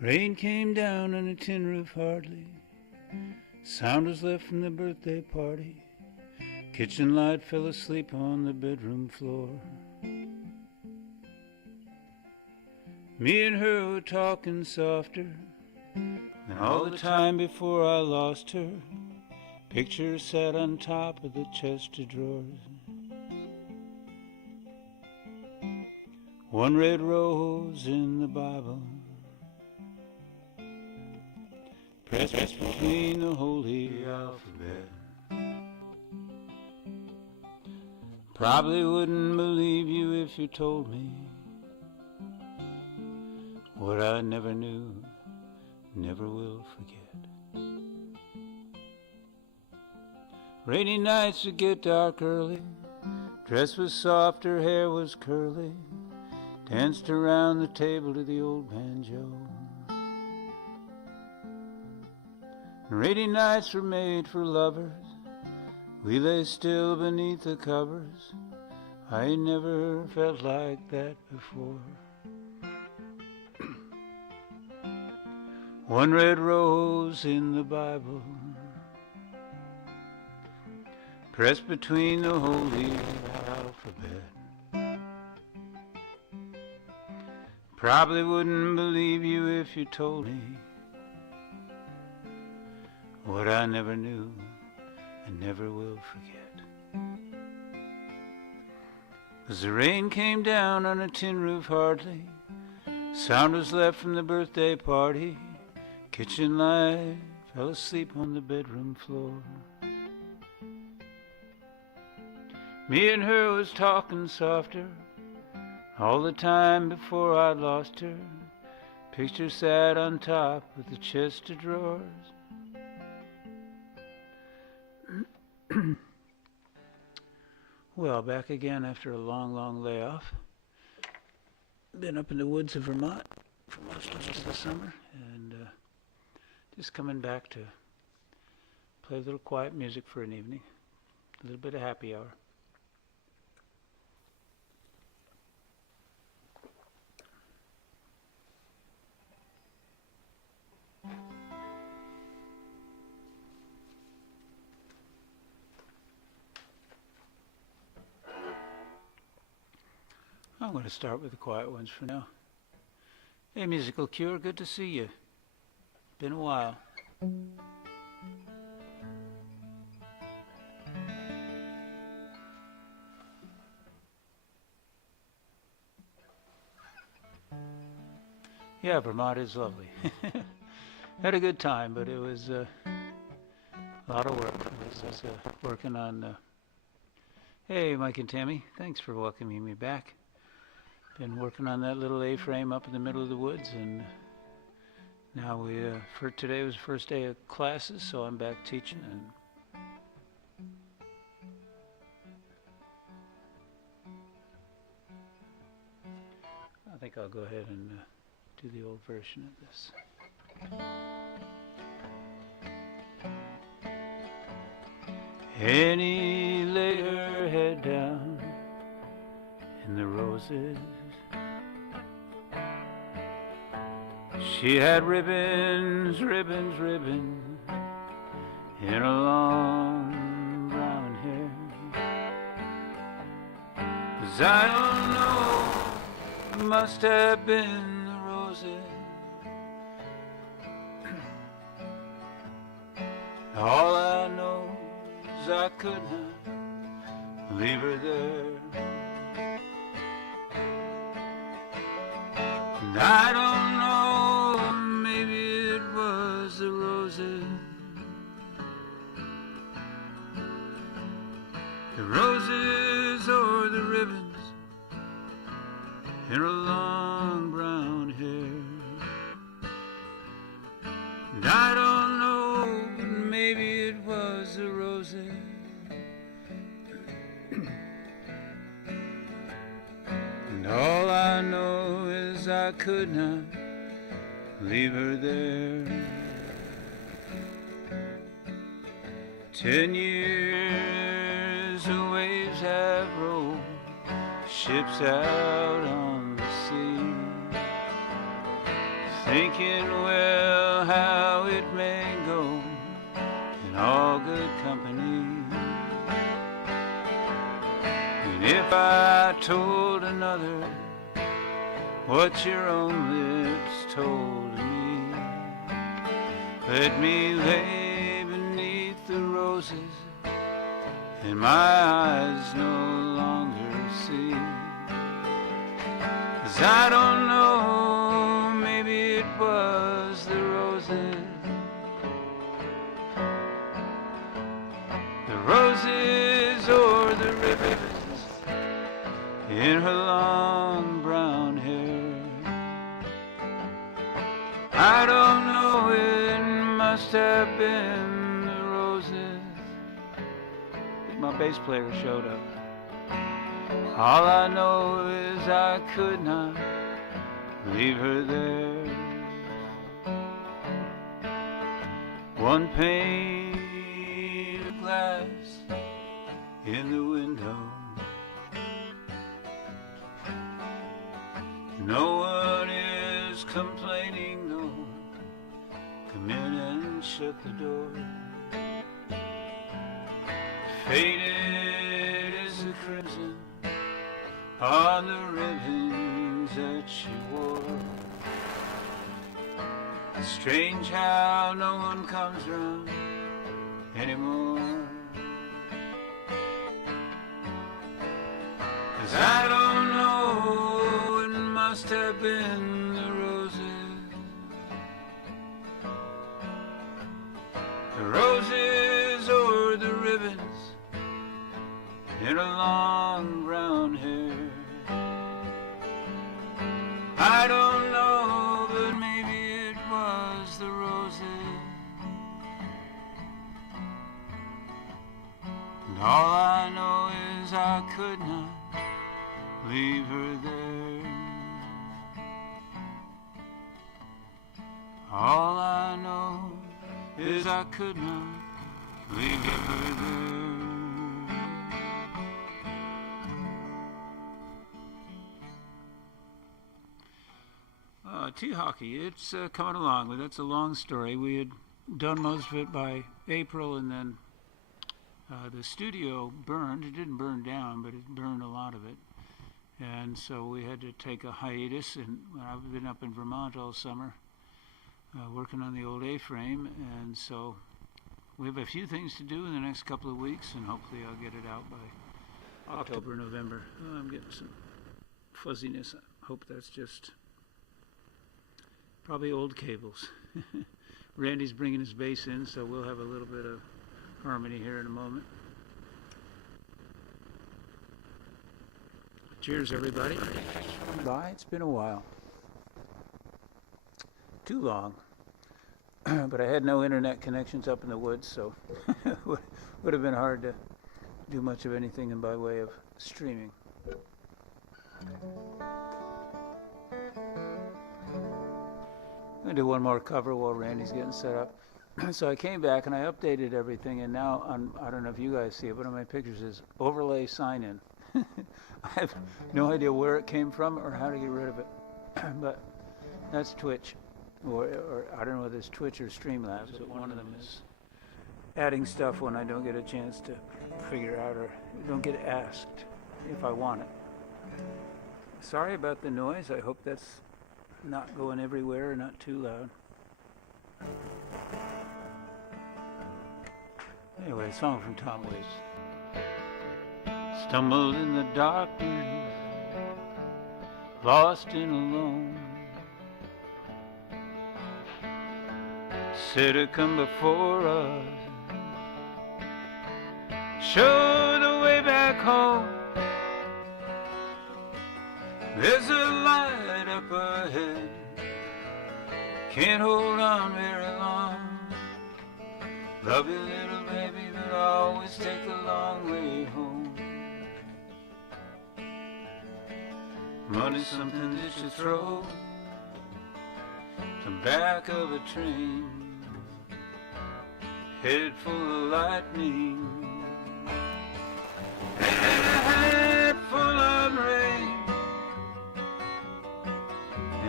Rain came down on a tin roof hardly. Sound was left from the birthday party. Kitchen light fell asleep on the bedroom floor. Me and her were talking softer than all the time before I lost her. Picture sat on top of the chest of drawers. One red rose in the Bible, pressed between the holy alphabet. Probably wouldn't believe you if you told me what I never knew, never will forget. Rainy nights would get dark early. Dress was soft, her hair was curly. Danced around the table to the old banjo. Rainy nights were made for lovers. We lay still beneath the covers. I never felt like that before. One red rose in the Bible, pressed between the holy alphabet. Probably wouldn't believe you if you told me what I never knew and never will forget. 'Cause the rain came down on a tin roof hardly. Sound was left from the birthday party. Kitchen light fell asleep on the bedroom floor. Me and her was talking softer all the time before I lost her. Picture sat on top of the chest of drawers. Well, back again after a long layoff. Been up in the woods of Vermont for most of the summer, and just coming back to play a little quiet music for an evening. A little bit of happy hour. I'm going to start with the quiet ones for now. Hey, Musical Cure, good to see you. Been a while. Yeah, Vermont is lovely. Had a good time, but it was a lot of work. I was working on... Hey, Mike and Tammy, thanks for welcoming me back. Been working on that little A-frame up in the middle of the woods, and now for today was the first day of classes, so I'm back teaching, and I think I'll go ahead and do the old version of this. Annie laid her head down in the roses. She had ribbons in her long brown hair. 'Cause I don't know, must have been the roses. All I know is I could not leave her there. And I don't know, maybe it was the roses. The roses or the ribbons in her long brown hair. And I don't know, but maybe it was the roses. And all I know is I could not leave her there. 10 years the waves have rolled ships out on the sea. thinking, well, how it may go in all good company. And if I told another what your own lips told me, let me lay beneath the roses and my eyes no longer see. 'Cause I don't know, maybe it was the roses or the ribbons in her long brown hair. I don't know, it must have been the roses. I think my bass player showed up. All I know is I could not leave her there. One pane of glass in the window, no one is complaining though. Come in and shut the door. Faded is the crimson on the ribbons that she wore. Strange how no one comes round anymore. 'Cause I don't know, it must have been the roses or the ribbons in her long brown hair. I don't know, but maybe it was the roses. And all I know is I could not leave her there. All I know is I could not leave her there. Tea hockey, it's coming along, but that's a long story. We had done most of it by April, and then the studio burned. It didn't burn down, but it burned a lot of it. And so we had to take a hiatus, and I've been up in Vermont all summer working on the old A-frame, and so we have a few things to do in the next couple of weeks, and hopefully I'll get it out by October, November. Oh, I'm getting some fuzziness. I hope that's just probably old cables. Randy's bringing his bass in, so we'll have a little bit of harmony here in a moment. Cheers, everybody. Bye. It's been a while. Too long. But I had no internet connections up in the woods, so it would have been hard to do much of anything by way of streaming. I'm going to do one more cover while Randy's getting set up. So I came back and I updated everything, and now I don't know if you guys see it, but on my pictures is overlay sign-in. I have no idea where it came from or how to get rid of it. But that's Twitch. Or I don't know whether it's Twitch or Streamlabs, but one of them is adding stuff when I don't get a chance to figure out or don't get asked if I want it. Sorry about the noise. I hope that's not going everywhere or not too loud. Anyway, a song from Tom Waits. Stumbled in the darkness, lost and alone. Said to come before us, show the way back home. There's a light up ahead, can't hold on very long. Love you, little baby, but always take the long way home. Money's something that you throw the back of a train, head full of lightning and a head full of rain.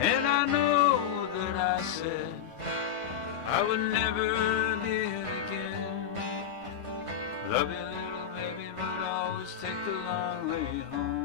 And I know that I I would never be it again. Love you, little baby, but always take the long way home.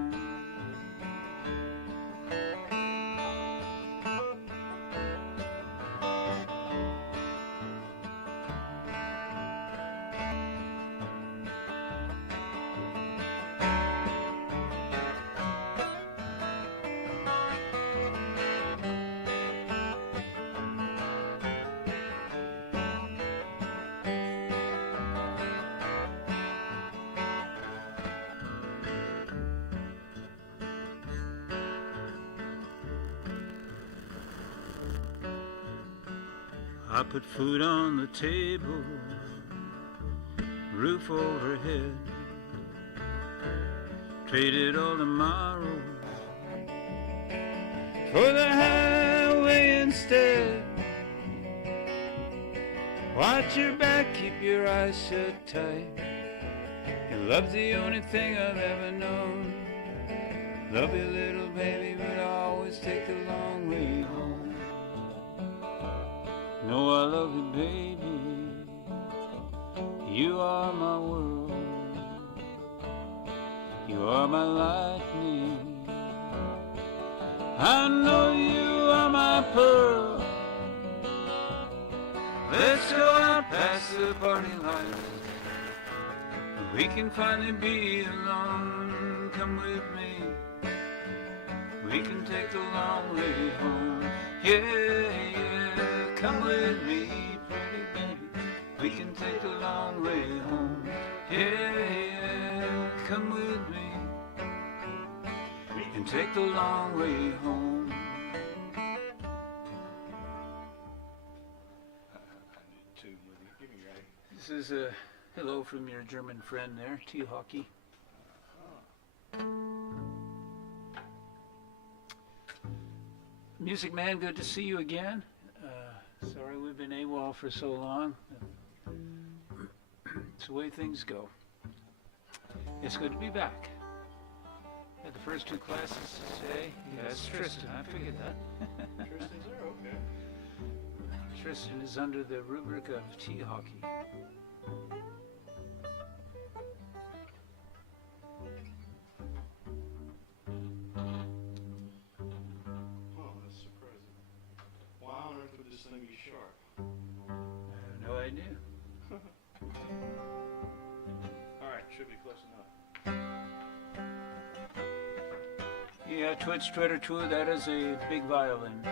I put food on the table, roof overhead, traded all tomorrow for the highway instead. Watch your back, keep your eyes shut tight. Your love's the only thing I've ever known. Love you, little baby, but always take the long way home. No, I love you, baby. You are my world. You are my lightning. I know you are my pearl. Let's go out past the party lights. We can finally be alone. Come with me. We can take the long way home. Yeah, yeah, come with me, pretty baby. We can take the long way home. Yeah, yeah, come with me. We can take the long way home. This is a hello from your German friend there, T. Hockey. Music Man, good to see you again. Sorry we've been AWOL for so long. It's the way things go. It's good to be back. Had the first two classes today. Yes, Tristan, I figured that. Tristan's there, okay. Tristan is under the rubric of tea hockey. Idea. Alright, should be close enough. Yeah, Twitch, Twitter, too, that is a big violin.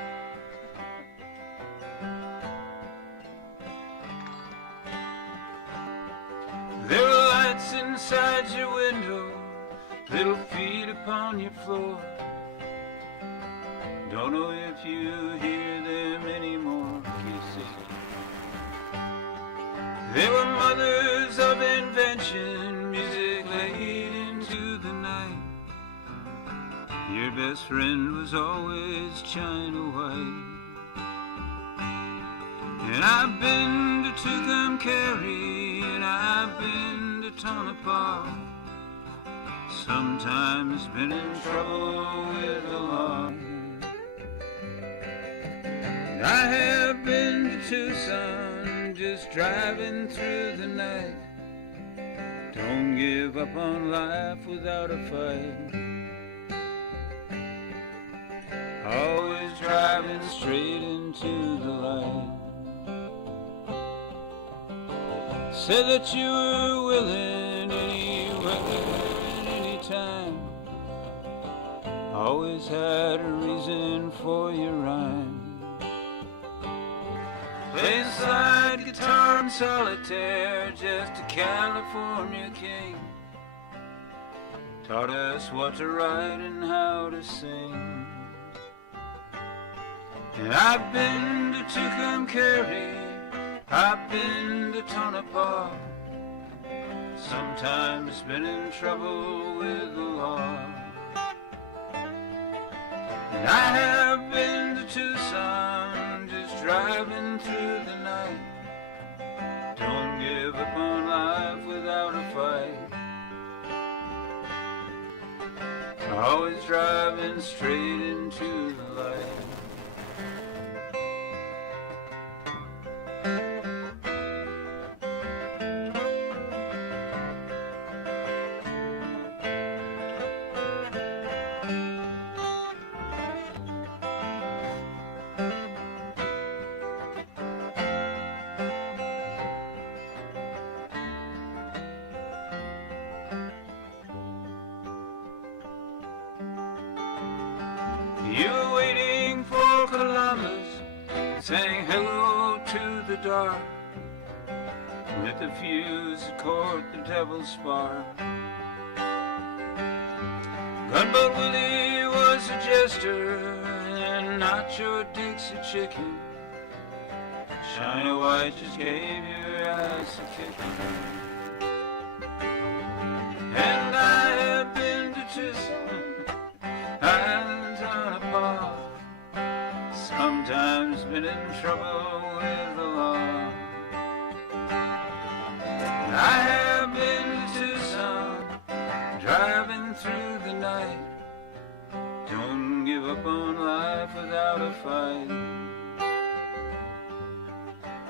There were lights inside your window, little feet upon your floor. Don't know if you hear them anymore. You see. They were mothers of invention, music late into the night. Your best friend was always China White. And I've been to Tucumcari, and I've been to Tonopah. Sometimes been in trouble with the law. And I have been to Tucson, just driving through the night. Don't give up on life without a fight. Always driving straight into the light. Said that you were willing anywhere, anytime. Always had a reason for your rhyme. Playing slide guitar and solitaire, just a California king. Taught us what to write and how to sing. And I've been to Tucumcari, I've been to Tonopah. Sometimes been in trouble with the law. And I have been to Tucson, just driving through the night. Don't give up on life without a fight. Always driving straight into the light. You were waiting for Columbus, saying hello to the dark. Lit the fuse to court the devil's spark. Gunboat Willie was a jester, and not your Dixie chicken. Shiny white just gave your ass a kicking. And I have been to Tucson, islands on a par. Sometimes been in trouble with the law. I have been to Tucson, driving through the night. Don't give up on life without a fight.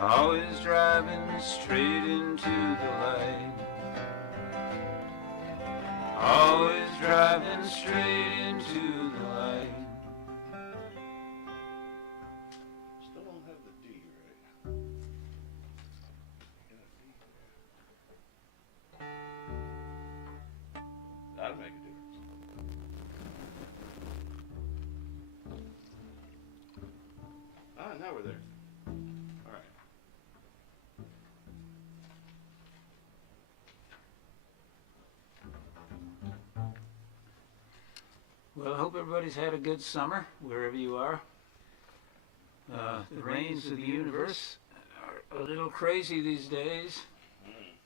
Always driving straight into the light. Always driving straight into the light. Still don't have the D right. That'll make a difference. Ah, now we're there. All right. Well, I hope everybody's had a good summer, wherever you are. The rains of the universe are a little crazy these days,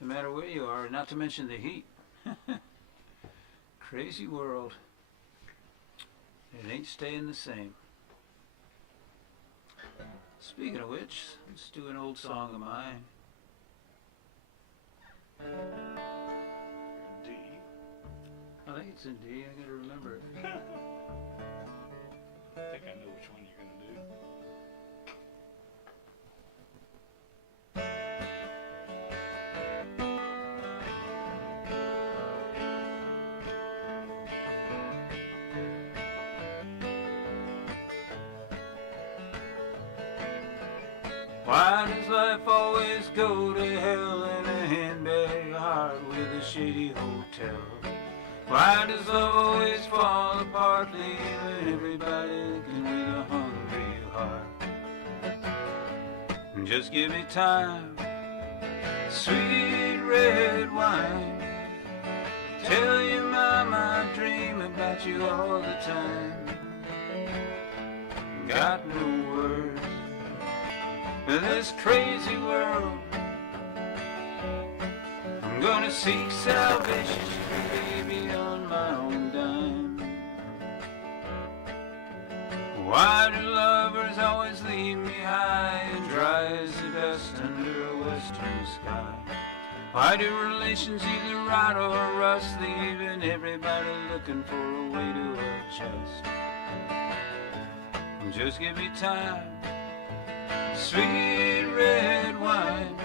no matter where you are, not to mention the heat. Crazy world. It ain't staying the same. Speaking of which, let's do an old song of mine. You're in D. I think it's in D, I gotta remember it. I think I know which one you're gonna do. Why does life always go to hell in a handbag heart with a shady hotel? Why does love always fall apart, leaving everybody looking with a hungry heart? Just give me time, sweet red wine. Tell your mama I dream about you all the time. Got no words for this crazy world. I'm gonna seek salvation, baby, on my own dime. Why do lovers always leave me high and dry as the dust under a western sky? Why do relations either rot or rust, leaving everybody looking for a way to adjust? Just give me time, sweet red wine.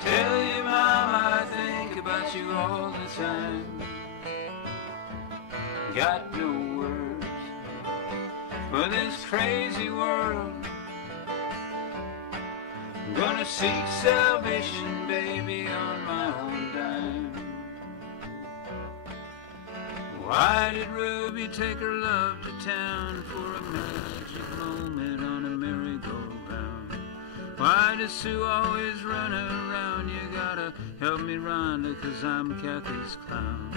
Tell your mama I think about you all the time. Got no words for this crazy world. I'm gonna seek salvation, baby, on my own dime. Why did Ruby take her love to town for a magic moment on a merry-go-round? Why does Sue always run around? You gotta help me, Rhonda, 'cause I'm Kathy's clown.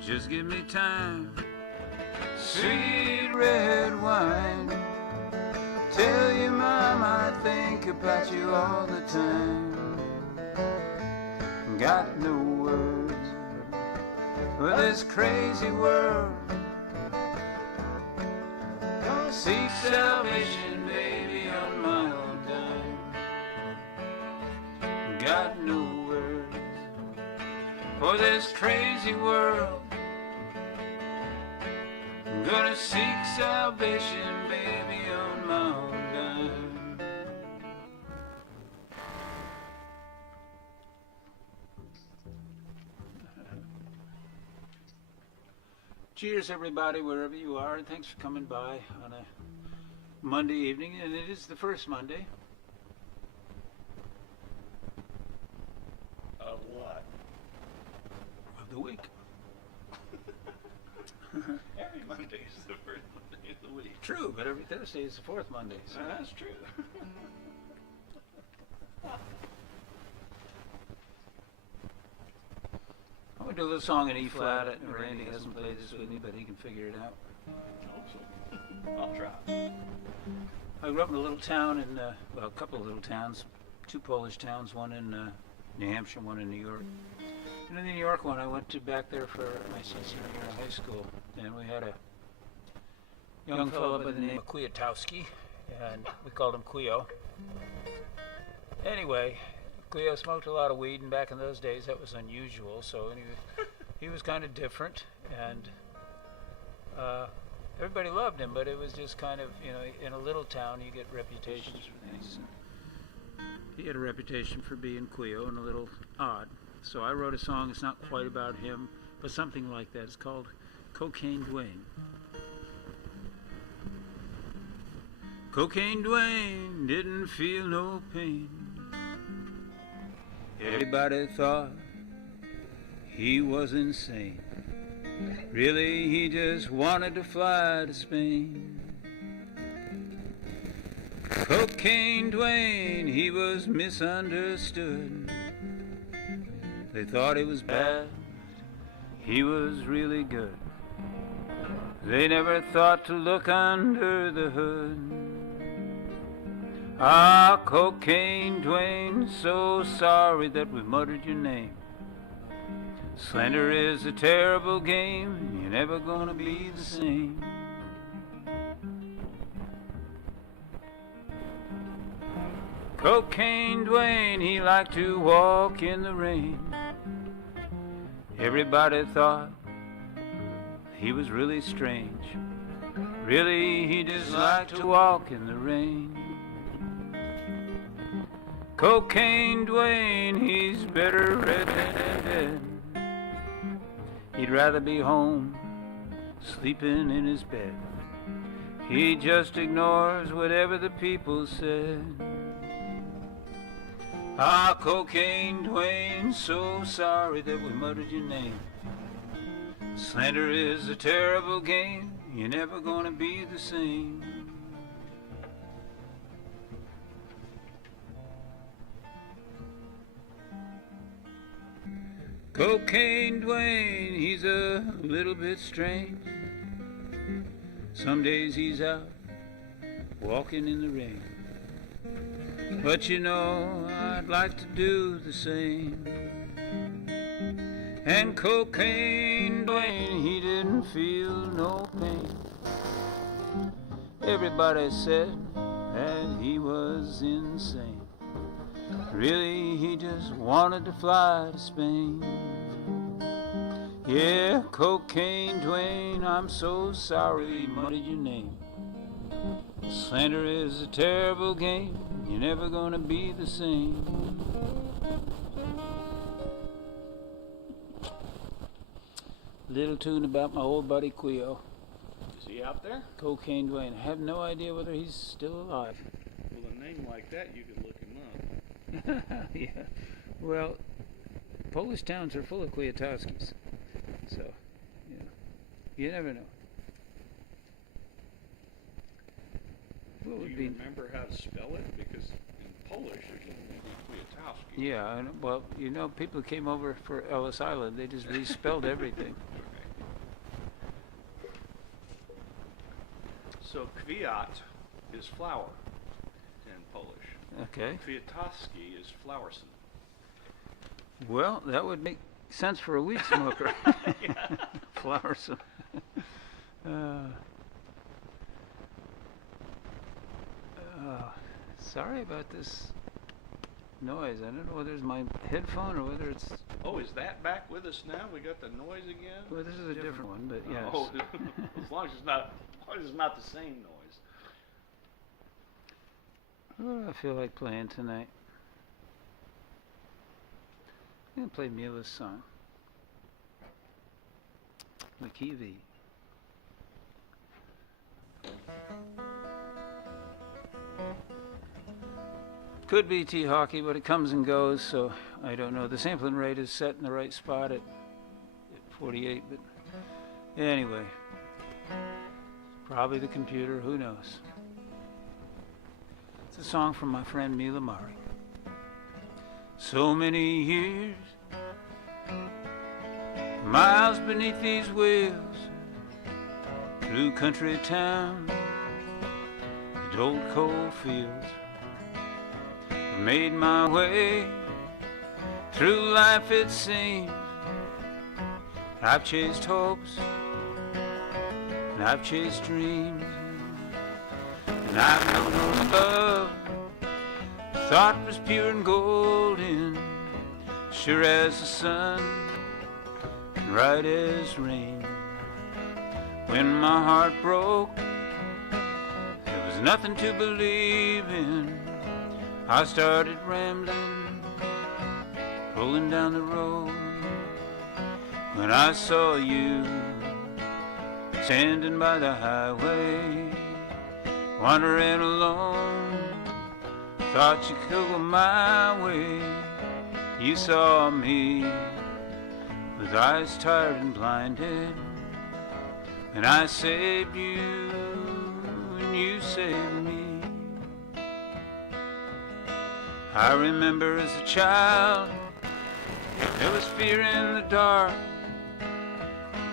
Just give me time, sweet red wine. Tell your mama I think about you all the time. Got no words for this crazy world. Gonna seek salvation, baby, on my own dime. Got no words for this crazy world. I'm gonna seek salvation, baby, on my own dime. Cheers, everybody, wherever you are, and thanks for coming by on a Monday evening, and it is the first Monday. Of what? Of the week. Every Monday. Thursday is the first Monday of the week. True, but every Thursday is the fourth Monday. So That's true. I'm going to do a little song in E flat. Randy hasn't played this with me, but he can figure it out. I'll try. I grew up in a little town in, well, a couple of little towns, two Polish towns, one in New Hampshire, one in New York. And in the New York one, I went to back there for my senior year in high school, and we had a young fellow by the name of Kwiatowski, and we called him Kwio. Anyway, Kwio smoked a lot of weed, and back in those days that was unusual, so he was kind of different, and everybody loved him, but it was just kind of, you know, in a little town you get reputations for things. He had a reputation for being Kwio and a little odd. So I wrote a song, it's not quite about him, but something like that. It's called Cocaine Dwayne. Cocaine Dwayne didn't feel no pain. Everybody thought he was insane. Really, he just wanted to fly to Spain. Cocaine Dwayne, he was misunderstood. They thought he was bad, he was really good. They never thought to look under the hood. Ah, Cocaine Dwayne, so sorry that we muttered your name. Slander is a terrible game, you're never gonna be the same. Cocaine Dwayne, he liked to walk in the rain. Everybody thought he was really strange. Really, he just liked to walk in the rain. Cocaine Dwayne, he's better red than dead. He'd rather be home, sleeping in his bed. He just ignores whatever the people said. Ah, Cocaine Dwayne, so sorry that we muttered your name. Slander is a terrible game, you're never gonna be the same. Cocaine Dwayne, he's a little bit strange. Some days he's out walking in the rain. But you know, I'd like to do the same. And Cocaine Dwayne, he didn't feel no pain. Everybody said that he was insane. Really, he just wanted to fly to Spain. Yeah, Cocaine Dwayne, I'm so sorry we muttered your name. Slander is a terrible game, you're never gonna be the same. Little tune about my old buddy Kwio. Is he out there? Cocaine Dwayne. I have no idea whether he's still alive. With a name like that, you could look him up. Yeah. Well, Polish towns are full of Kwiatowskis. So, you know, you never know. What Do would you be? remember how to spell it? Because in Polish, there's only Kwiatowski. Yeah, and, well, you know, people who came over for Ellis Island, they just respelled everything. So kwiat is flower in Polish. Okay. Kwiatowski is flowersome. Well, that would make sense for a weed smoker. Flowersome. Sorry about this noise. I don't know whether it's my headphone or whether it's... Oh, is that back with us now? We got the noise again? Well, this is a different one, but yes. Oh, as long as it's not the same noise. What do I feel like playing tonight? I'm going to play Mila's song. McKeevy. Could be T-Hockey, but it comes and goes, so I don't know. The sampling rate is set in the right spot at 48, but anyway. Probably the computer, who knows. It's a song from my friend Mila Mari. So many years, miles beneath these wheels, through country towns and old coal fields, I made my way through life it seems. I've chased hopes and I've chased dreams, and I've known no love thought was pure and golden, sure as the sun and right as rain. When my heart broke, there was nothing to believe in. I started rambling, rolling down the road, when I saw you standing by the highway, wandering alone. Thought you could go my way. You saw me with eyes tired and blinded, and I saved you and you saved me. I remember as a child, there was fear in the dark,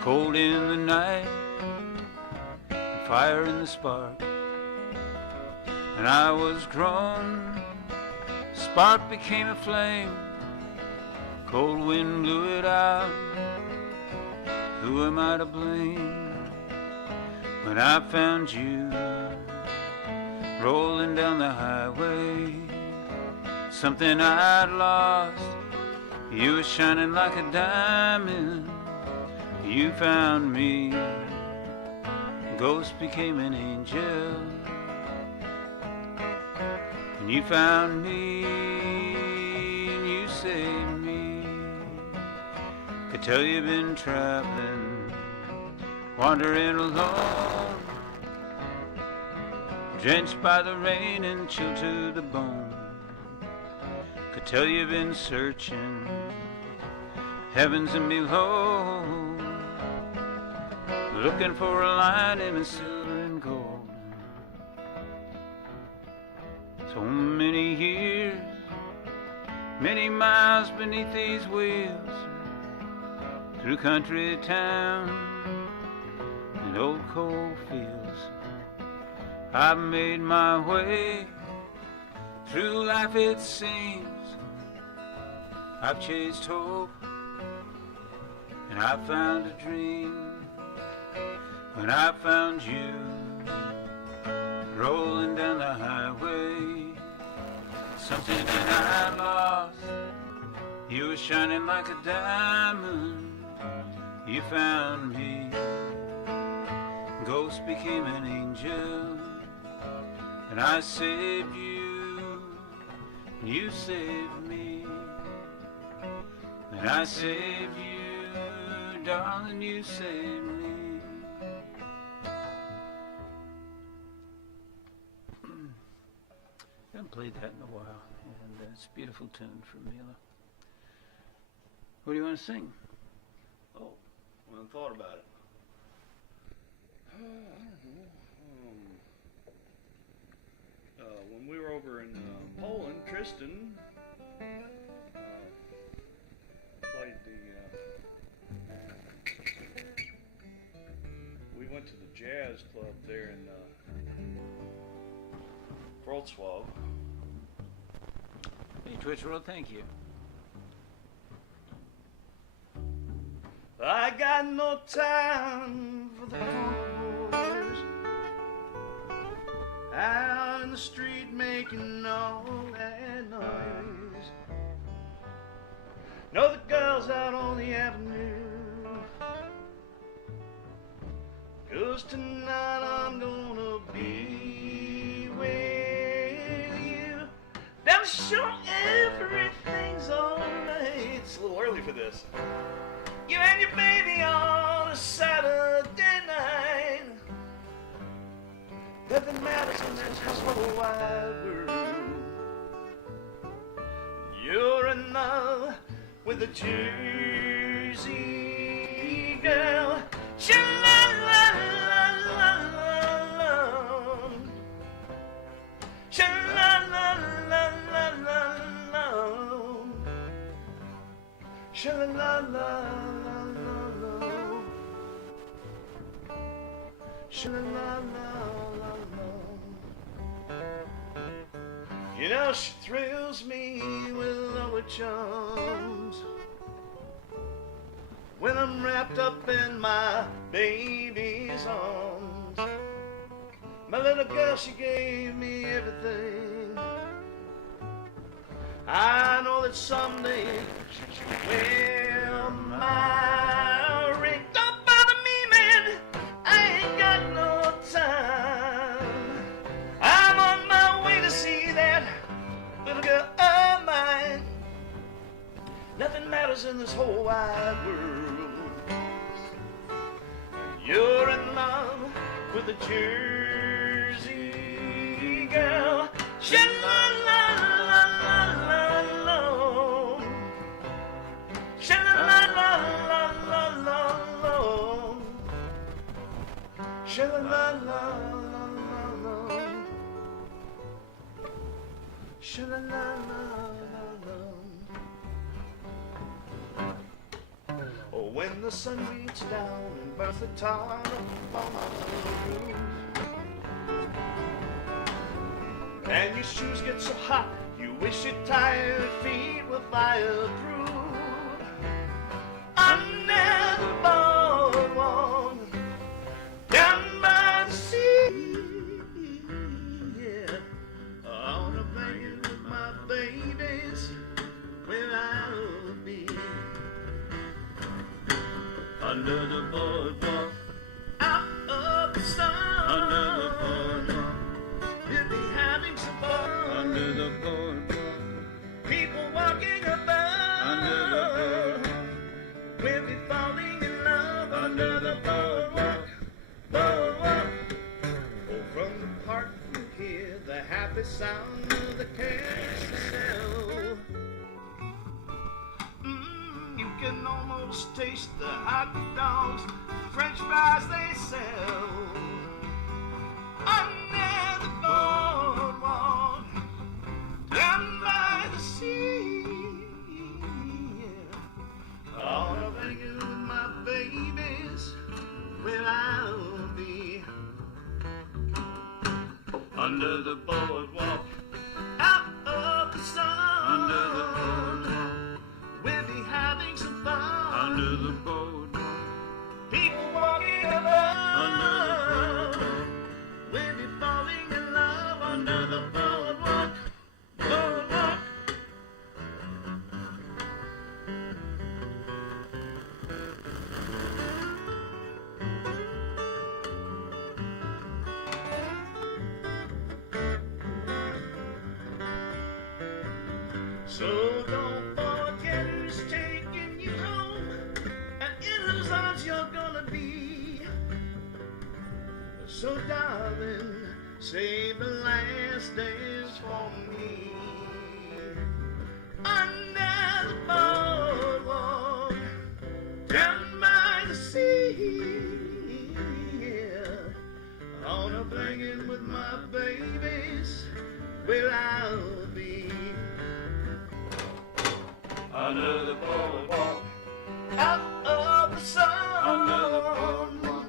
cold in the night, and fire in the spark. And I was grown, spark became a flame, cold wind blew it out. Who am I to blame? When I found you rolling down the highway, something I'd lost, you were shining like a diamond. You found me, ghost became an angel. And you found me, and you saved me. Could tell you've been traveling, wandering alone, drenched by the rain and chilled to the bone. Could tell you've been searching heavens and below, looking for a line in silver and gold. So many years, many miles beneath these wheels, through country towns and old coal fields, I've made my way through life it seems. I've chased hope and I found a dream. When I found you rolling down the highway, something that I lost, you were shining like a diamond. You found me, ghost became an angel, and I saved you, and you saved me. And I saved you, darling, you saved me. I haven't played that in a while, and it's a beautiful tune from Mila. What do you want to sing? Oh, I haven't thought about it. I don't know. When we were over in Poland, Tristan played we went to the jazz club there in Wrocław. Hey, Twitch World, thank you. I got no time for the boys out in the street making all that noise. No, the girls out on the avenue, 'cause tonight I'm gonna be with you. I'm sure everything's alright. It's a little early for this. You and your baby on a Saturday night. Nothing matters in this whole wide world. You're in love with a Jersey girl. Sha-la-la-la. Sha-la-la-la-la-la. You know, she thrills me with lower charms when I'm wrapped up in my baby's arms. My little girl, she gave me everything. I know that someday she'll wear my ring. Don't bother me, man, I ain't got no time. I'm on my way to see that little girl of mine. Nothing matters in this whole wide world. You're in love with a Jersey girl. Sha-la-la-la-la-la. Sha-la-la-la-la-la-la. Sha-la-la-la-la-la-la. Sha-la-la-la-la-la. Oh, when the sun beats down and burns the tar up on the roof, and your shoes get so hot, you wish your tired feet were fireproof. Under the boardwalk, down by the sea, yeah. I wanna play you with my babies, where I'll be. Under the boardwalk, out of the sun. Under the boardwalk, we'll be having some fun. Under the boardwalk, People walking above. under the boardwalk, We'll be falling in love under the boardwalk, boardwalk. Oh, from the park you hear the happy sound of the carousel. You can almost taste the hot dogs, French fries they sell. Under the boardwalk, down by the sea, yeah. I wanna bring you with my babies, where I'll be. Under the boardwalk, out of the sun. under the boardwalk, We'll be having some fun. under the boardwalk, People walking above. under the boardwalk, We'll be falling in love under the boardwalk, boardwalk. So don't forget who's taking you home, and in whose arms you're gonna be. So darling, save the last dance for me. Under the boardwalk, down by the sea, yeah. On a blanket with my babies, where I'll be. under the boardwalk, Out of the sun, under the boardwalk,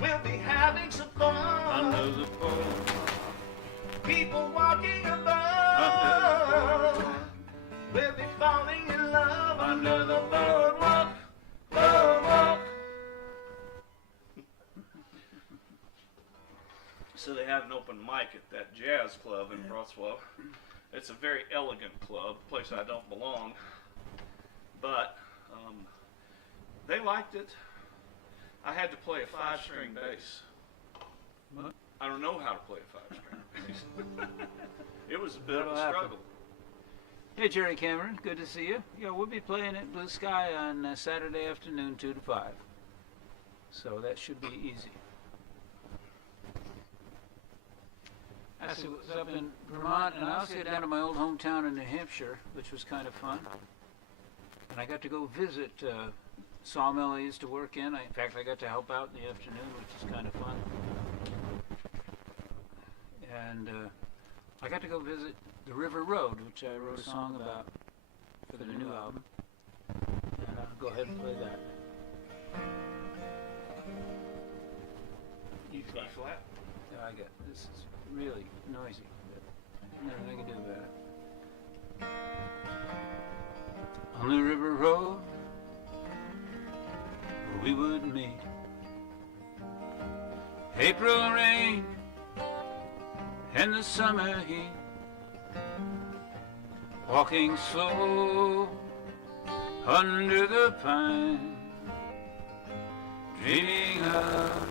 we'll be having some fun. under the boardwalk, People walking under the above, boardwalk, we'll be falling in love under the boardwalk, boardwalk. So they had an open mic at that jazz club in Wrocław. It's a very elegant club, a place I don't belong, but they liked it. I had to play a 5-string bass. What? I don't know how to play a 5-string bass. It was a bit of That'll a happen. struggle. Hey, Jerry Cameron, good to see you. Yeah, we'll be playing at Blue Sky on Saturday afternoon, 2 to 5. So that should be easy. I was up in Vermont, and I also got down to my old hometown in New Hampshire, which was kind of fun. And I got to go visit sawmill I used to work in. In fact, I got to help out in the afternoon, which is kind of fun. And I got to go visit the River Road, which I wrote a song about for the new album. And I'll go ahead and play that. You E flat. Yeah, I get this is really noisy. But nothing I can do about it. On the river road where we would meet, April rain and the summer heat, walking slow under the pine, dreaming of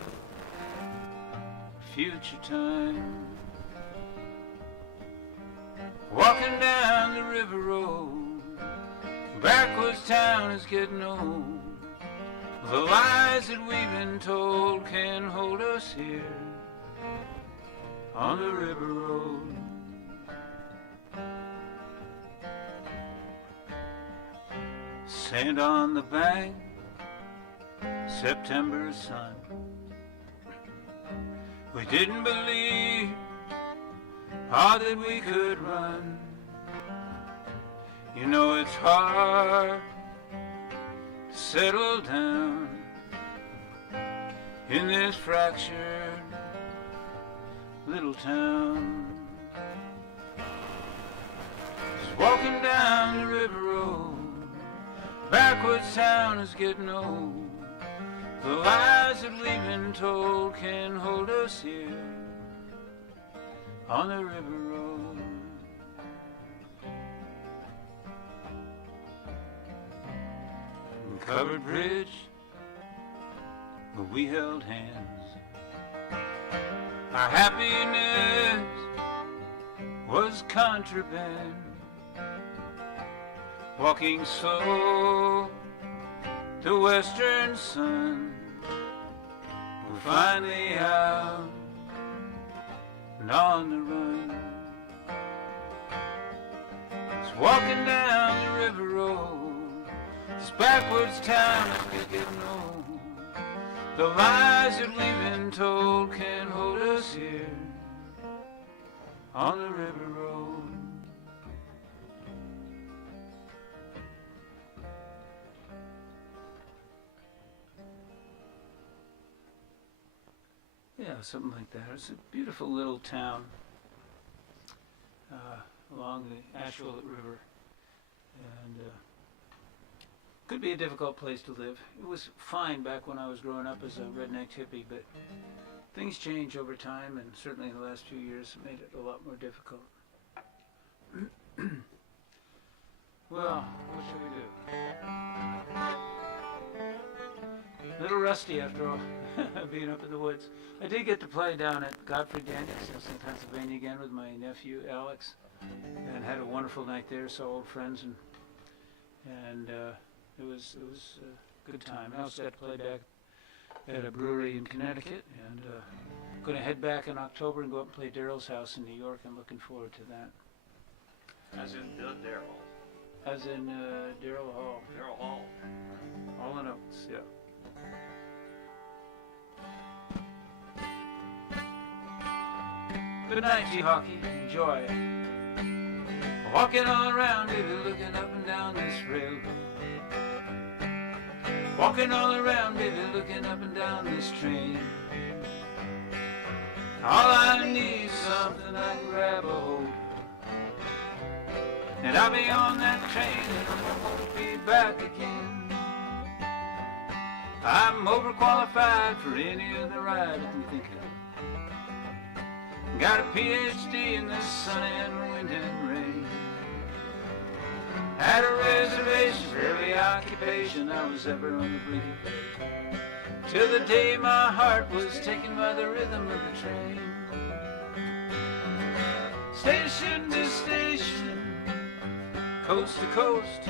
future time. Walking down the river road, backwards town is getting old. The lies that we've been told can hold us here on the river road. Sand on the bank, September sun. We didn't believe that we could run. You know it's hard to settle down in this fractured little town. Just walking down the river road, backwards town is getting old. The lies that we've been told can hold us here on the river road. Covered bridge where we held hands. Our happiness was contraband. Walking slow, the western sun, we're finally out and on the run. It's walking down the river road, this backwards town is getting old. The lies that we've been told can hold us here on the river road. Yeah, something like that. It's a beautiful little town along the Asheville River, and could be a difficult place to live. It was fine back when I was growing up as a redneck hippie, but things change over time, and certainly in the last few years have made it a lot more difficult. Well, what should we do? A little rusty after all, being up in the woods. I did get to play down at Godfrey Danielson's in Pennsylvania again with my nephew Alex, and had a wonderful night there. Saw old friends, and it was a good time. I also got to play back at a brewery in Connecticut, and going to head back in October and go up and play Daryl's house in New York. I'm looking forward to that. As in Daryl. As in Daryl Hall. Daryl Hall. All in Oaks, yeah. Good night, G-Hockey. Enjoy. Walking all around, baby, looking up and down this railroad. Walking all around, baby, looking up and down this train. All I need is something I can grab a hold of, and I'll be on that train and I won't be back again. I'm overqualified for any other ride I can think of. Got a PhD in the sun and wind and rain. Had a reservation for every occupation I was ever on the brink of. Till the day my heart was taken by the rhythm of the train. Station to station, coast to coast,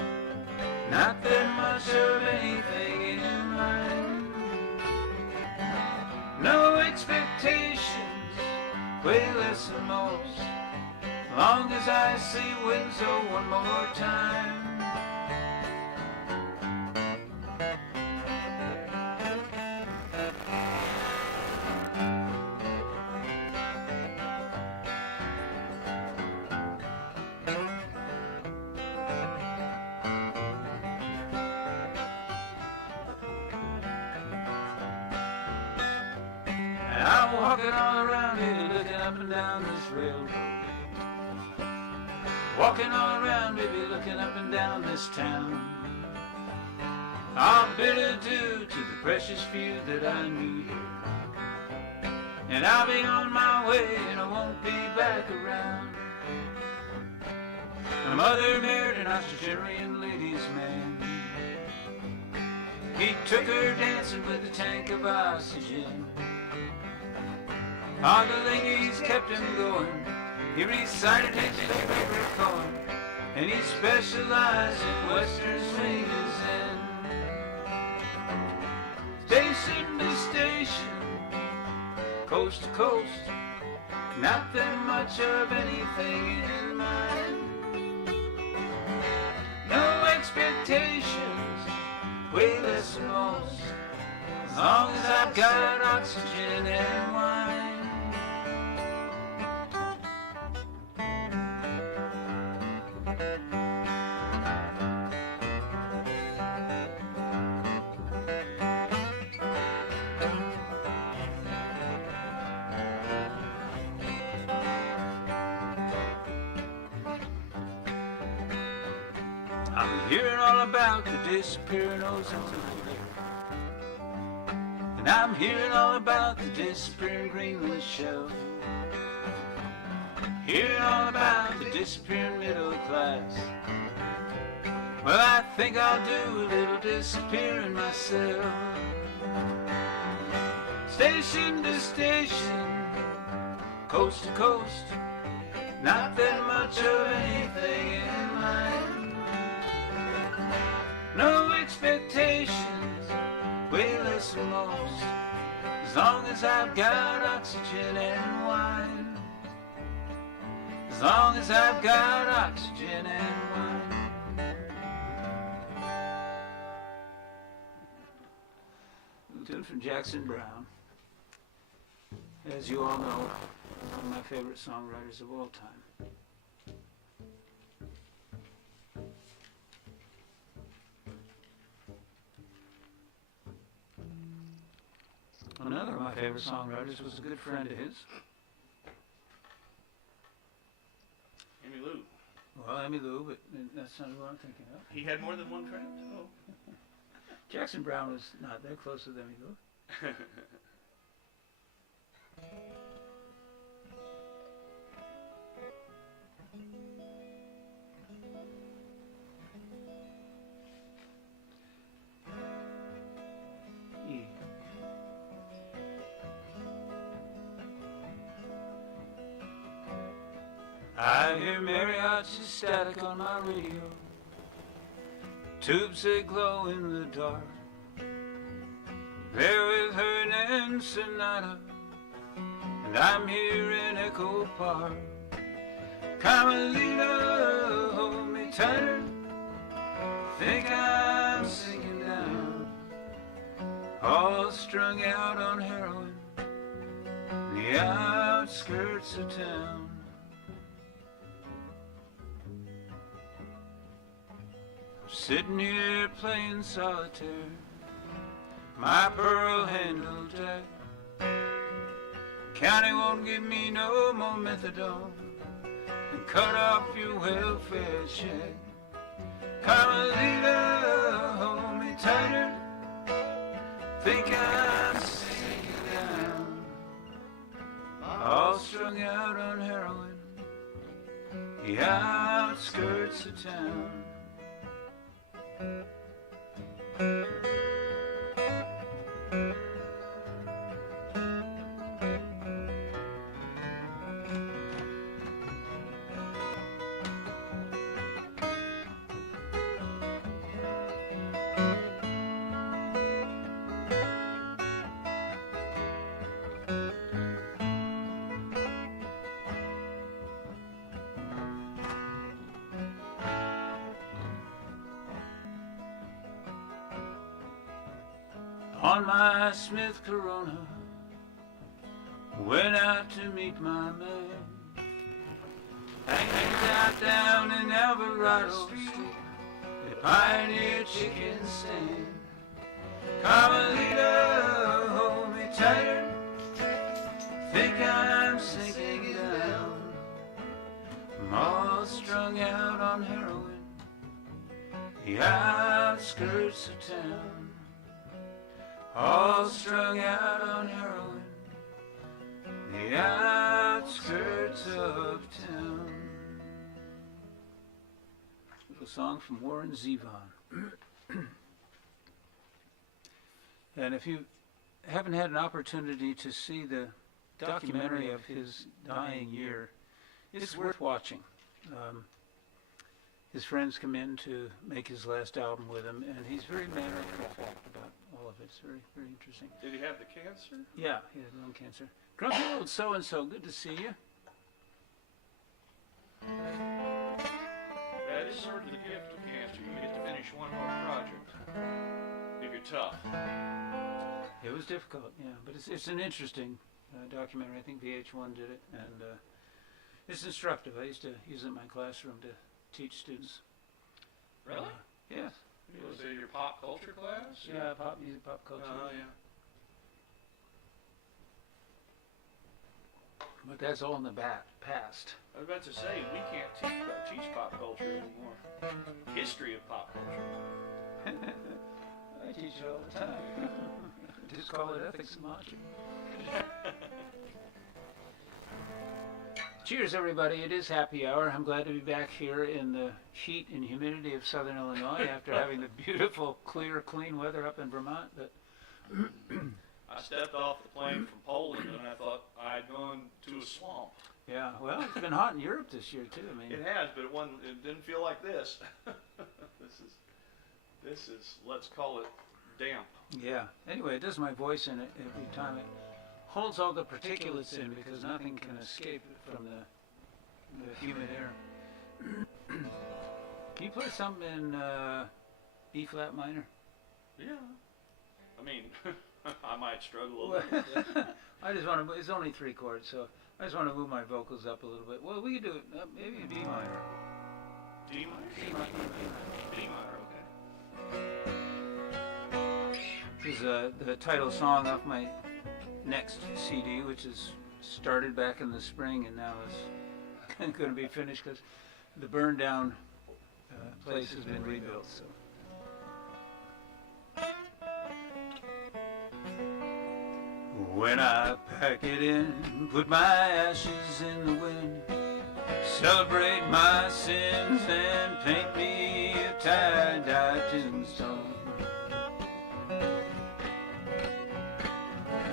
not that much of anything in mind. No expectations, way less than most, long as I see Windsor one more time. I'm walking all around here looking up and down this railroad. Walking all around, baby, looking up and down this town. I'll bid adieu to the precious few that I knew here. And I'll be on my way and I won't be back around. My mother married an Australian ladies' man. He took her dancing with a tank of oxygen. All the ladies kept him going. He recited his favorite poem, and he specialized in Western swing and zen. Station to station, coast to coast, not that much of anything in mind. No expectations, way less than most, as long as I've got oxygen and wine. I'm hearing all about the disappearing ozone layer. And I'm hearing all about the disappearing Greenland shelf. Hearing all about the disappearing middle class. Well, I think I'll do a little disappearing myself. Station to station, coast to coast, not that much of anything in mind. No expectations, way less than most, as long as I've got oxygen and wine. As long as I've got oxygen and wine. Tune from Jackson Brown. As you all know, one of my favorite songwriters of all time. Another of my favorite songwriters was a good friend of his. Emmylou. Well, Emmylou, but that's not who I'm thinking of. He had more than one friend? Oh. Jackson Brown was not that close with Emmylou. I hear mariachi static on my radio, tubes that glow in the dark. There with her in Ensenada, and I'm here in Echo Park. Carmelita, hold me tighter, think I'm sinking down, all strung out on heroin, the outskirts of town. Sitting here playing solitaire, my pearl-handled deck. County won't give me no more methadone and cut off your welfare check. Carmelita, hold me tighter, think I'm sinking down, all strung out on heroin, the outskirts of town. On my Smith Corona, went out to meet my man. Hanging out down in Alvarado Street, the Pioneer Chicken Stand. Carmelita, hold me tighter, think I'm sinking down. I'm all strung out on heroin, the outskirts of town. All strung out on heroin, the outskirts of town. Little song from Warren Zevon. And if you haven't had an opportunity to see the documentary of his dying year, it's worth watching. His friends come in to make his last album with him, and he's very matter of fact about all of it. It's very, very interesting. Did he have the cancer? Yeah, he had lung cancer. Grumpy old so-and-so, good to see you. That is sort of the gift of cancer. You get to finish one more project. If you're tough. It was difficult, yeah, but it's an interesting documentary. I think VH1 did it, and it's instructive. I used to use it in my classroom to teach students. Really? Yes. Was it your pop culture class? Yeah, pop music, pop culture. Oh, yeah. But that's all in the past. I was about to say, we can't teach pop culture anymore. History of pop culture. I teach it all the time. Just call it ethics and logic. Cheers, everybody. It is happy hour. I'm glad to be back here in the heat and humidity of southern Illinois after having the beautiful, clear, clean weather up in Vermont. But I stepped off the plane from Poland and I thought I'd gone to a swamp. yeah, well, it's been hot in Europe this year, too. I mean, It has, but it didn't feel like this. This is, let's call it damp. yeah. Anyway, it does my voice in it every time. It holds all the particulates in because nothing can escape from the humid air. Can you play something in B flat minor? Yeah. I mean, I might struggle a little bit. I just want to. It's only 3 chords, so I just want to move my vocals up a little bit. Well, we can do it maybe in B minor. D minor? D minor. D minor, okay. This is the title song off my next CD, which is started back in the spring and now is going to be finished because the burned down place has been rebuilt. So. When I pack it in, put my ashes in the wind, celebrate my sins and paint me a tie-dye tombstone.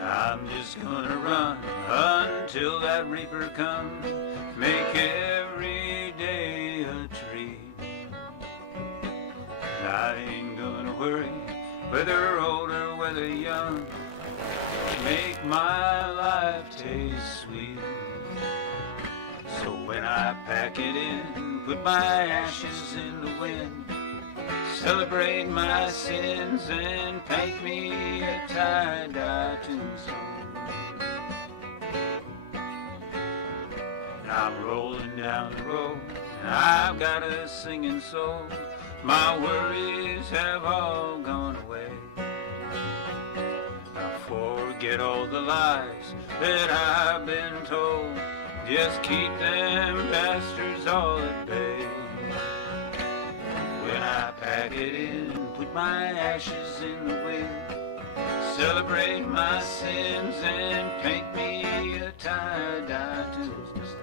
I'm just gonna run until that reaper comes, make every day a treat. I ain't gonna worry whether old or whether young, make my life taste sweet. So when I pack it in, put my ashes in the wind, celebrate my sins and paint me a tie-dye tombstone. I'm rolling down the road and I've got a singing soul. My worries have all gone away. Forget all the lies that I've been told. Just keep them bastards all at bay. When I pack it in, put my ashes in the wind, celebrate my sins and paint me a tie-dye tombstone.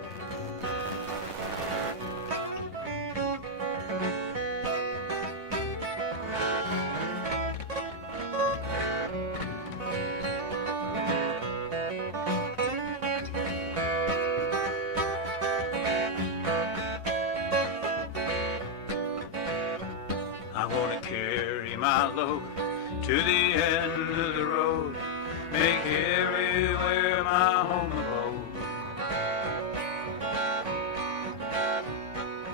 To the end of the road, make everywhere my home abode.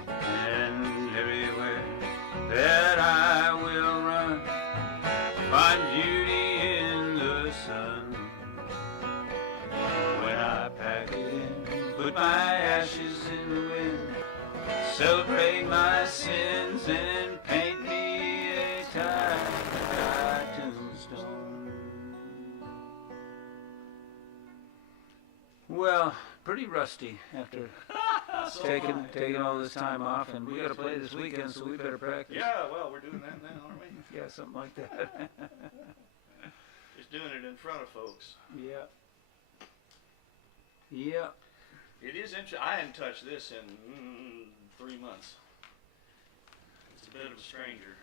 And everywhere that I will run, find beauty in the sun. When I pack it in, put my ashes in the wind, celebrate my sins and paint me a tie-dye tombstone. Well, pretty rusty after So taking all this time off, and we got to play this weekend, so we better practice. Yeah, well, we're doing that now, aren't we? Yeah, something like that. Just doing it in front of folks. Yeah. Yeah. It is interesting. I hadn't touched this in 3 months. It's a bit of a stranger.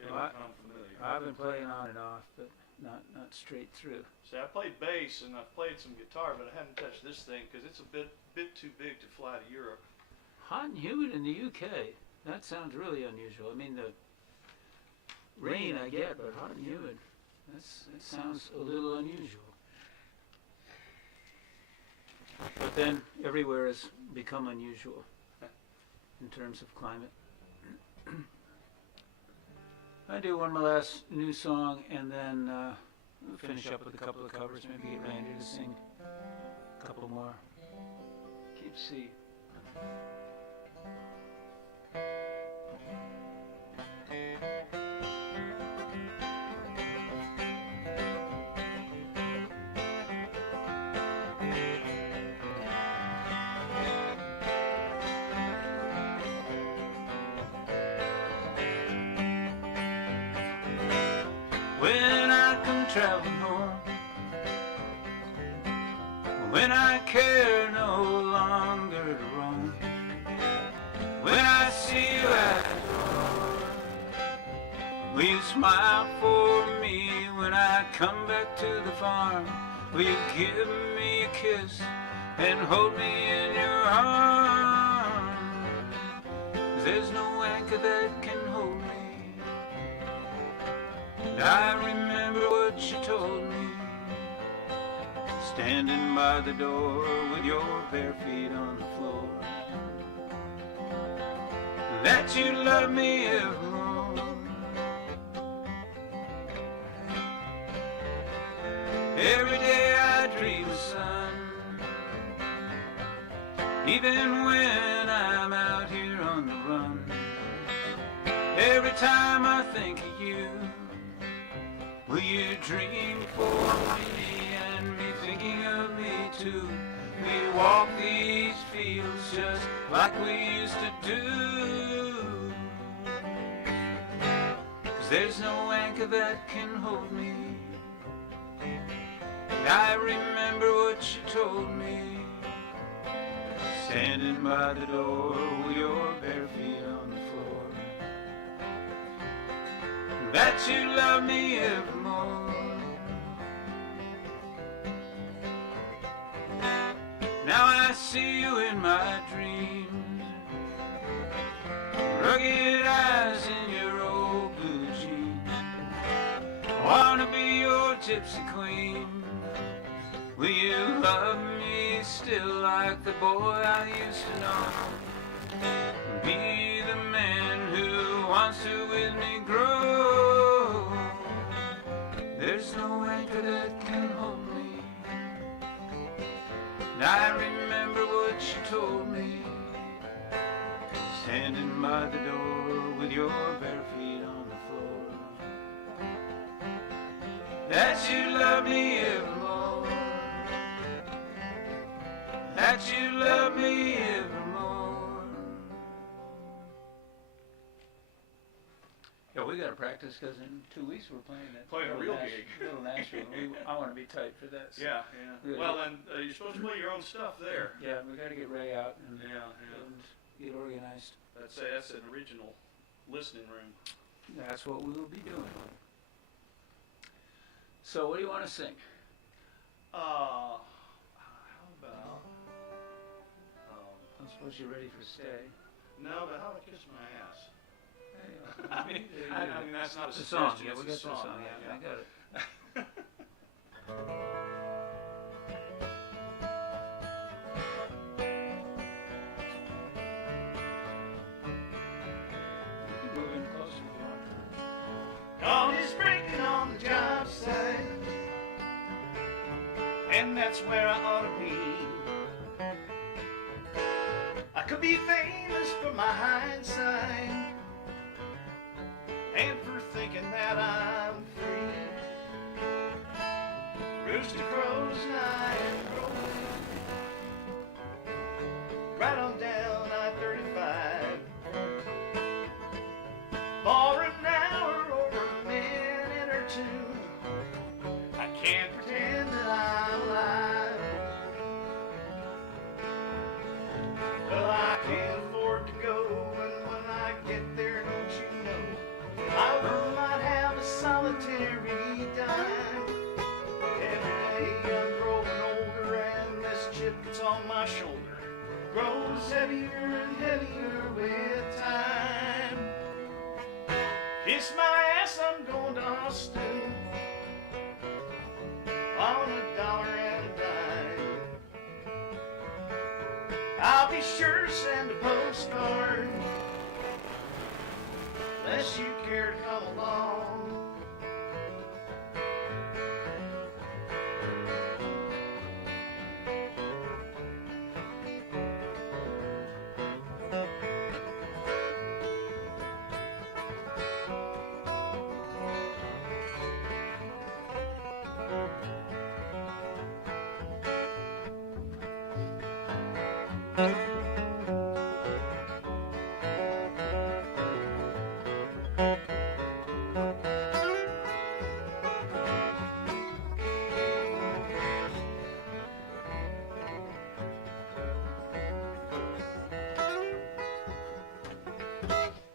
It'll Well, become familiar. I've been playing on and off, but not straight through. See, I played bass and I've played some guitar, but I haven't touched this thing because it's a bit too big to fly to Europe. Hot and humid in the UK. That sounds really unusual. I mean, the rain I get, but hot and humid. That sounds a little unusual. But then everywhere has become unusual in terms of climate. I do one more last new song, and then we'll finish up with a couple of covers. Maybe get Randy to sing a couple more. Keep C. When I come traveling home, when I care no longer to roam, when I see you at the door, will you smile for me when I come back to the farm? Will you give me a kiss and hold me in your arms? 'Cause there's no anchor that can hold me. And I remember what you told me, standing by the door with your bare feet on the floor, that you love me evermore. Every day I dream of sun, even when I'm out here on the run. Every time I think of you, will you dream for me and be thinking of me too? We walk these fields just like we used to do. 'Cause there's no anchor that can hold me. And I remember what you told me, standing by the door with your bare feet on the floor, that you love me evermore. Now I see you in my dreams, rugged eyes in your old blue jeans. I wanna be your gypsy queen. Will you love me still like the boy I used to know? Be the man who wants to with me grow. There's no anchor that can hold me. And I remember what you told me, standing by the door with your bare feet on the floor, that you love me evermore, that you love me evermore. Yeah, we got to practice because in 2 weeks we're playing that. Playing a real gig. Little Nashville. I want to be tight for that. So. Yeah. Well, and you're supposed to play your own stuff there. Yeah, we got to get Ray out and, Yeah. and get organized. That's an original listening room. That's what we will be doing. So, what do you want to sing? How about? I suppose you're ready for Stay. No, but how about Kiss My Ass? I mean, I mean, that's not a it's a song. suggestion, Yeah, it's we a got the song. Yeah, I got it. You can move in closer if you want. Dawn is breaking on the job site, and that's where I ought to be. I could be famous for my hindsight and for thinking that I'm free. Rooster crows high and growing, day. I'm growing older and this chip that's on my shoulder grows heavier and heavier with time. Kiss my ass, I'm going to Austin on $1 and a dime. I'll be sure to send a postcard unless you care to come along.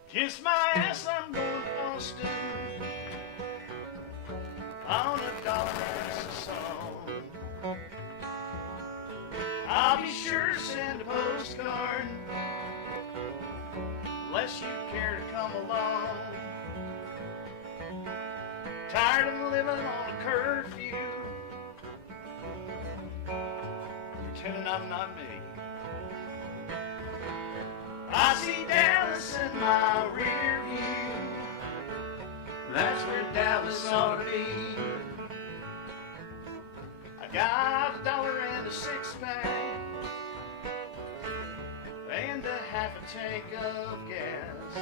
Kiss my ass, I'm going to Austin on $1 a song. I'll be sure to send a postcard unless you care to come along. Tired of living on a curfew, pretending I'm not me. I see Dallas in my rear view. That's where Dallas ought to be. I got $1 and a 6-pack and a half a tank of gas.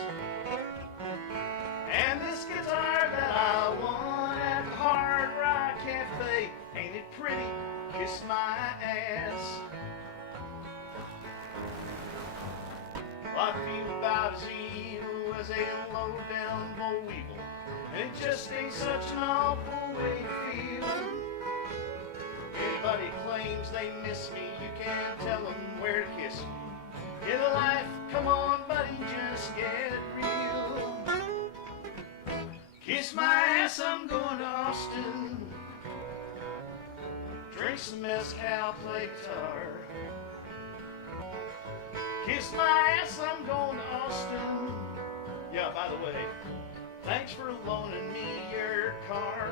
And this guitar that I won at the Hard Rock Cafe, ain't it pretty? Kiss my ass. I feel about as evil as a low-down boll weevil, and it just ain't such an awful way to feel. Anybody claims they miss me, you can't tell them where to kiss me. Get a life, come on buddy, just get real. Kiss my ass, I'm going to Austin. Drink some mezcal, play guitar. Kiss my ass, I'm going to Austin. Yeah, by the way, thanks for loaning me your car.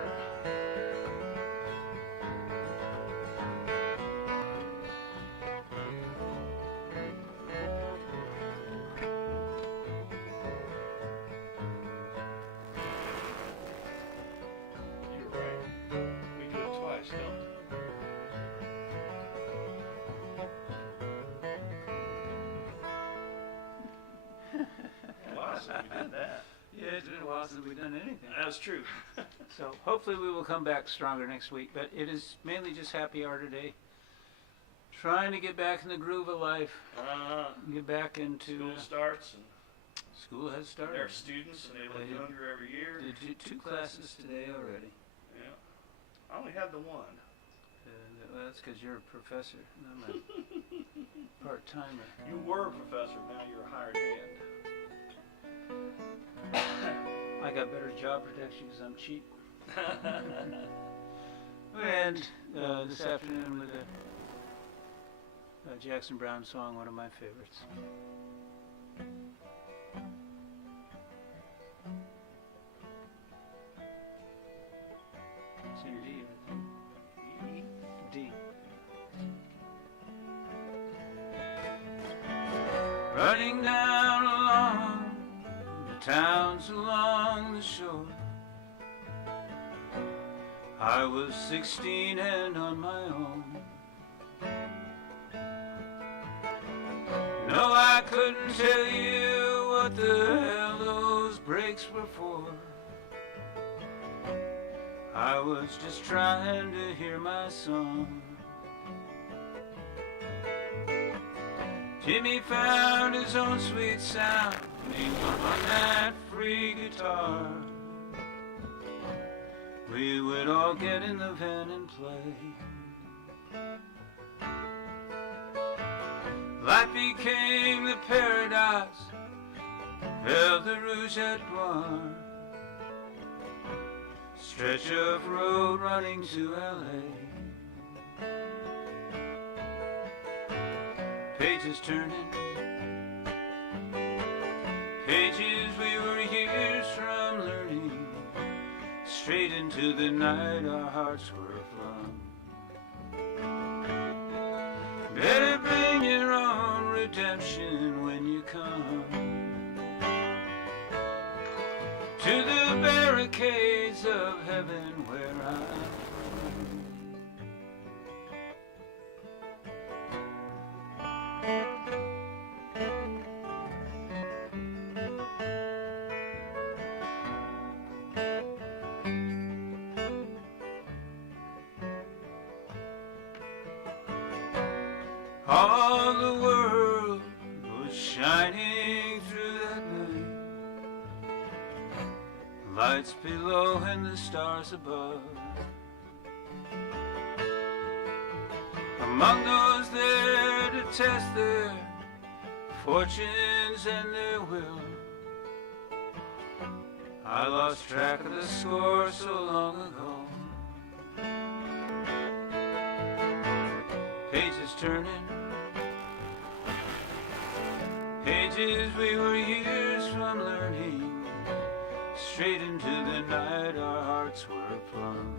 You're right. We do it twice, don't we? Wow, so we did that. Yeah, it's been a while since we've done anything. That's true. So hopefully we will come back stronger next week. But it is mainly just happy hour today. Trying to get back in the groove of life. Get back into School starts and school has started. they're students and they look younger every year. Did two classes today already. Yeah. I only had the one. Well, that's because you're a professor. And I'm a part-timer. You were a professor, now you're a hired hand. I got better job protection because I'm cheap. And this afternoon with a Jackson Browne song, one of my favorites. It's in D, I think. D. Running down along the towns along the shore, I was 16 and on my own. No, I couldn't tell you what the hell those breaks were for. I was just trying to hear my song. Jimmy found his own sweet sound on that free guitar. We would all get in the van and play. Life became the paradox of the Rouge et Noir, stretch of road running to L.A. Pages turning, pages we were years from learning. Straight into the night our hearts were flung. Better bring your own redemption when you come to the barricades of heaven where I'm from. All the world was shining through that night, lights below and the stars above. Among those there to test their fortunes and their will, I lost track of the score so long ago. Pages turning, pages we were years from learning. Straight into the night our hearts were flung.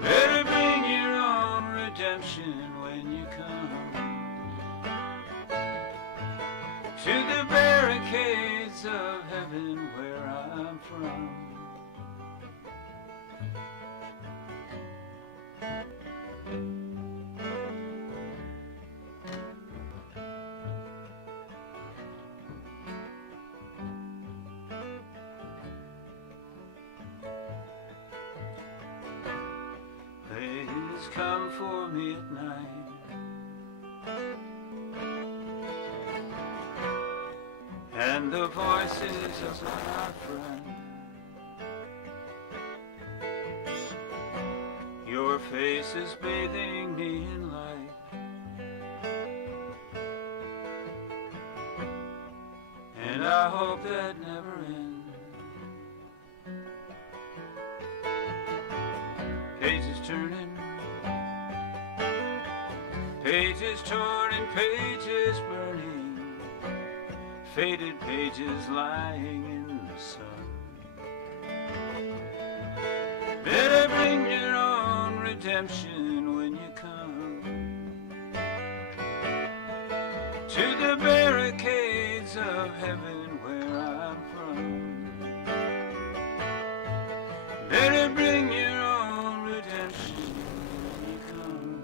Better bring your own redemption when you come to the barricades of heaven where I'm from. Please come for me at night, and the voices of my friend. Your face is bathing me in light, and I hope that never ends. Pages turning, pages torn and pages burning, faded pages lying in the sun. Better bring your own redemption when you come to the barricades of heaven where I'm from. Better bring your own redemption when you come.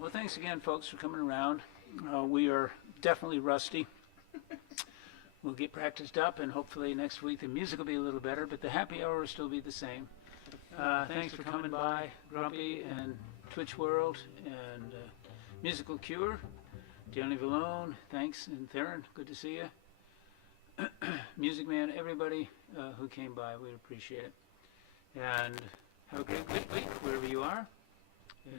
Well, thanks again, folks, for coming around. We are definitely rusty. We'll get practiced up, and hopefully next week the music will be a little better, but the happy hour will still be the same. Thanks for coming by, Grumpy and Twitch World and Musical Cure. Johnny Vallone, thanks, and Theron, good to see you. Music Man, everybody who came by, we appreciate it. And have a great week wherever you are.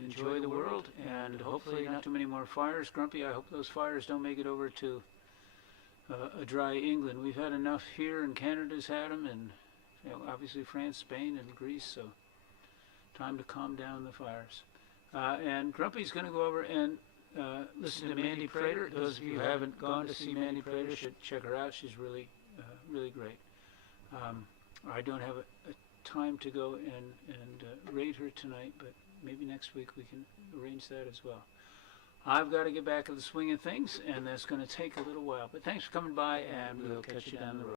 Enjoy the world, and hopefully not too many more fires. Grumpy, I hope those fires don't make it over to a dry England. We've had enough here, and Canada's had them, and obviously France, Spain, and Greece, so time to calm down the fires. And Grumpy's going to go over and listen to Mandy Prater. Those of you who haven't gone to see Mandy Prater should check her out. She's really, really great. I don't have a time to go and rate her tonight, but maybe next week we can arrange that as well. I've got to get back to the swing of things, and that's going to take a little while. But thanks for coming by, and we'll catch you down the road.